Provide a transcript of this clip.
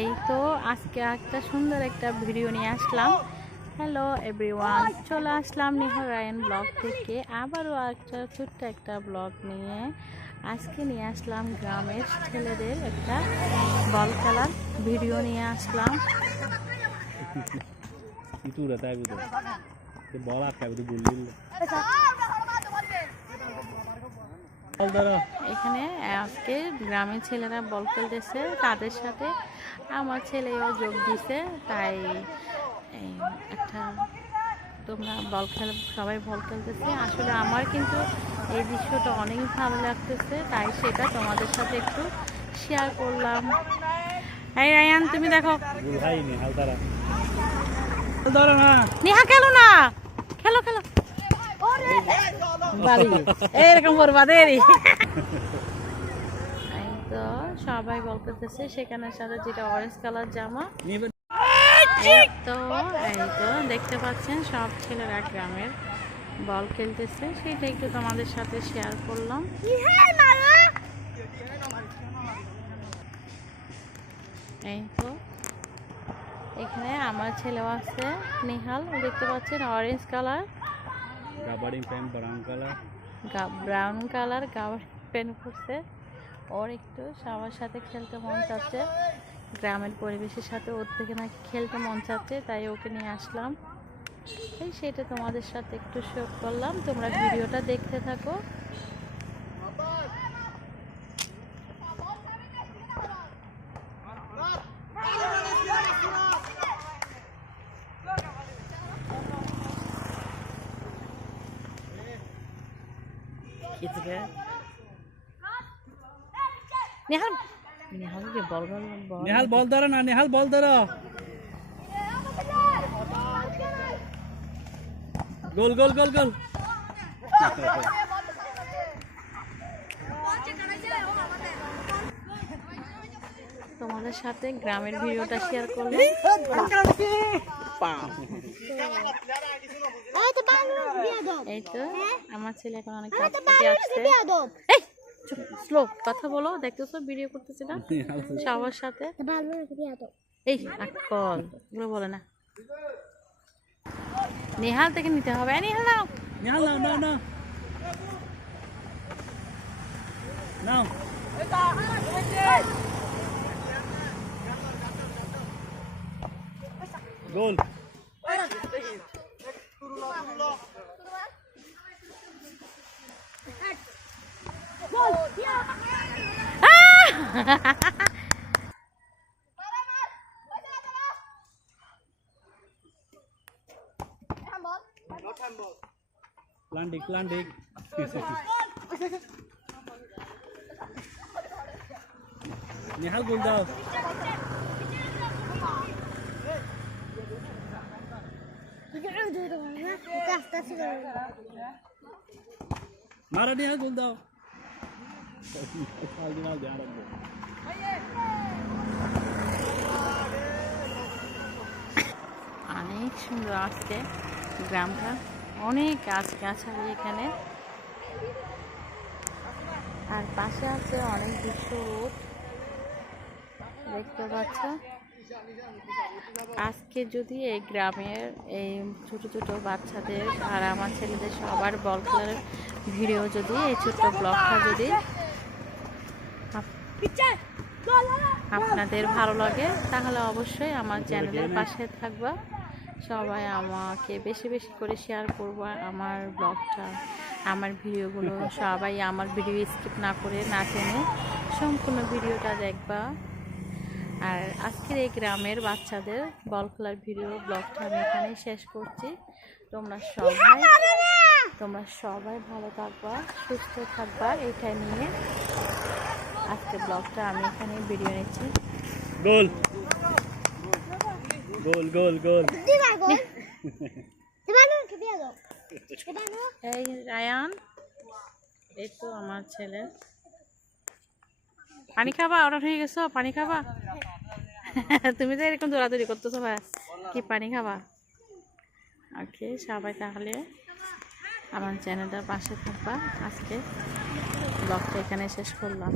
এই তো আজকে একটা সুন্দর একটা ভিডিও নিয়ে আসলাম। হ্যালো এভরিওয়ান চলে আসলাম নিহর রায়ন ব্লগ থেকে। আবারও একটা ছোট্ট একটা ব্লগ নিয়ে। আজকে নিয়ে আসলাম গ্রামের ছেলেদের একটা বল খেলার ভিডিও নিয়ে আসলাম। এখানে আজকে গ্রামের ছেলেরা বল খেলতেছে। তাদের সাথে আমার ছেলেও যোগ দিছে তাই এই একটা তোমরা বল খেল সবাই বল খেলতেছে। আসলে আমার কিন্তু এই দৃশ্যটা অনেক ভালো লাগতেছে তাই সেটা তোমাদের সাথে একটু শেয়ার করলাম। এই রায়ান তুমি দেখো। নেহা খেলো না। খেলো খেলো। এরকম এই তো সবাই বলতেছে সেখানে সাথে যেটা অরেঞ্জ কালার জামা। তো এই তো দেখতে পাচ্ছেন সব ছেলেরা গ্রামের বল খেলতেছে। সেটা একটু তোমাদের সাথে শেয়ার করলাম। এই তো এখানে আমার ছেলেও আছে নিহাল দেখতে পাচ্ছেন orange colour brown color brown colour গাবার পেন করছে ওর একটু সবার সাথে খেলতে মন চাচ্ছে। গ্রামের পরিবেশের সাথে ওর থেকে নাকি খেলতে মন চাচ্ছে, তাই ওকে নিয়ে আসলাম। এই সেটা তোমাদের সাথে একটু শেয়ার করলাম। তোমরা ভিডিওটা দেখতে থাকো। নেহাল নেহাল যে বল বল বল nihal bol tara na nihal গোল গোল gol gol তোমাদের সাথে গ্রামের ভিডিওটা শেয়ার করলাম। এই তো আমার ছেলে এখন অনেক আসছে। স্লো কথা বলো দেখতেছো ভিডিও করতেছিলাম nihal সবার সাথে? এই আকল এগুলো বলে না। নেহাল থেকে নিতে হবে। নেহাল নাও। nihal now now now now gol landik landik nihal gol daw mara nihal gol অনেক সুন্দর আসছে গ্রামটা। অনেক গাছ গাছালি এখানে। আর পাশে আছে অনেক বিশ্ব রোড দেখতে পাচ্ছ? আজকে যদি এই গ্রামের এই ছোট ছোট বাচ্চাদের আর আমার ছেলেদের সবার বল ভিডিও যদি, এই ছোট্ট ব্লগটা যদি আপনাদের ভালো লাগে তাহলে অবশ্যই আমার চ্যানেলের পাশে থাকবা। সবাই আমাকে বেশি বেশি করে শেয়ার করবা আমার ব্লগটা আমার ভিডিওগুলো। সবাই আমার ভিডিও স্কিপ না করে না টেনে সম্পূর্ণ ভিডিওটা দেখবা। আর আজকের এই গ্রামের বাচ্চাদের বল খেলার ভিডিও ব্লগটা আমি এখানে শেষ করছি। তোমরা সবাই তোমরা সবাই ভালো থাকবা সুস্থ থাকবা এটা নিয়ে। আজকে ব্লগটা আমি এখানে ভিডিও নিচ্ছি। gol gol gol gol এই রায়ান এই তো আমার ছেলে। পানি খাবা? ওরা হয়ে গেছো পানি খাবা? তুমি তো এরকম দৌড়াদৌড়ি করতেছো ব্যাস। কি পানি খাবা? ওকে সবাই তাহলে আমার চ্যানেলটার পাশে থাকবা আজকে। ব্লগটা এখানে শেষ করলাম।